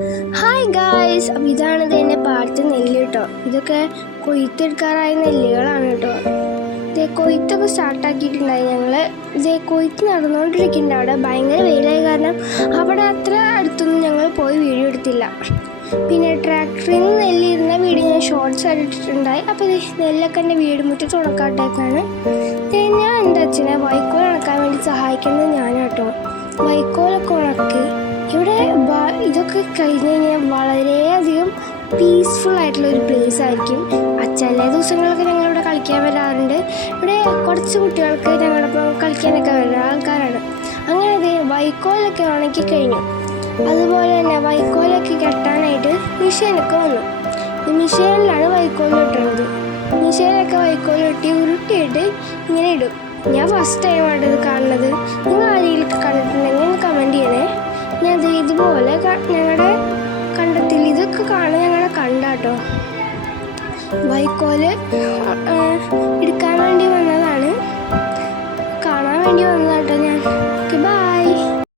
Hi guys അപ്പം ഇതാണ് ഇത് എന്റെ പാടത്തെ നെല്ല് കേട്ടോ. ഇതൊക്കെ കൊയ്ത്തെടുക്കാറായ നെല്ലുകളാണ് കേട്ടോ. ഇതേ കൊയ്ത്തൊക്കെ സ്റ്റാർട്ടാക്കിയിട്ടുണ്ടായി ഞങ്ങൾ ഇതേ കൊയ്ത്ത് നടന്നുകൊണ്ടിരിക്കുന്നുണ്ട് അവിടെ. ഭയങ്കര വെയിലായ കാരണം അവിടെ അത്ര അടുത്തൊന്നും ഞങ്ങൾ പോയി വീഡിയോ എടുത്തില്ല. പിന്നെ ട്രാക്ടറിൽ നിന്ന് നെല്ലിരുന്ന വീട് ഞാൻ ഷോർട്ട്സ് ഇട്ടിട്ടുണ്ടായി. അപ്പോൾ ഇത് നെല്ലൊക്കെ എന്റെ വീട് മുറ്റത്ത് ഉണക്കാട്ടേക്കാണ് ഞാൻ എന്റെ അച്ഛനെ വൈക്കോൽ ഉണക്കാൻ വേണ്ടി സഹായിക്കുന്നത് ഞാനാട്ടോ. വൈക്കോലൊക്കെ ഉണക്കി. ഇവിടെ ഇതൊക്കെ കഴിഞ്ഞ് കഴിഞ്ഞാൽ വളരെയധികം പീസ്ഫുൾ ആയിട്ടുള്ള ഒരു പ്ലേസ് ആയിരിക്കും. ചില ദിവസങ്ങളൊക്കെ ഞങ്ങൾ ഇവിടെ കളിക്കാൻ വരാറുണ്ട്. ഇവിടെ കുറച്ച് കുട്ടികൾക്ക് ഞങ്ങളൊപ്പം കളിക്കാനൊക്കെ വരുന്ന ആൾക്കാരാണ്. അങ്ങനെ ദേ വൈക്കോലൊക്കെ ഉണക്കി കഴിഞ്ഞു. അതുപോലെ തന്നെ വൈക്കോലൊക്കെ കെട്ടാനായിട്ട് മിഷീനൊക്കെ വന്നു. മിഷീനിലാണ് വൈക്കോൽ കെട്ടുന്നത് മിഷീനൊക്കെ വൈക്കോൽ കെട്ടി ഉരുട്ടിയിട്ട് ഇങ്ങനെ ഇടും. ഞാൻ ഫസ്റ്റ് ടൈമായിട്ട് ഇത് കാണുന്നത്. നിങ്ങൾ ആരെങ്കിലും കണ്ടിട്ടുണ്ടെങ്കിൽ ക- ഞങ്ങളുടെ കണ്ടത്തിൽ ഇതൊക്കെ കാണാൻ ഞങ്ങളെ കണ്ടാട്ടോ. വൈക്കോൽ എടുക്കാൻ വേണ്ടി വന്നതാണ്. കാണാൻ വേണ്ടി വന്നതാട്ടോ ഞാൻ.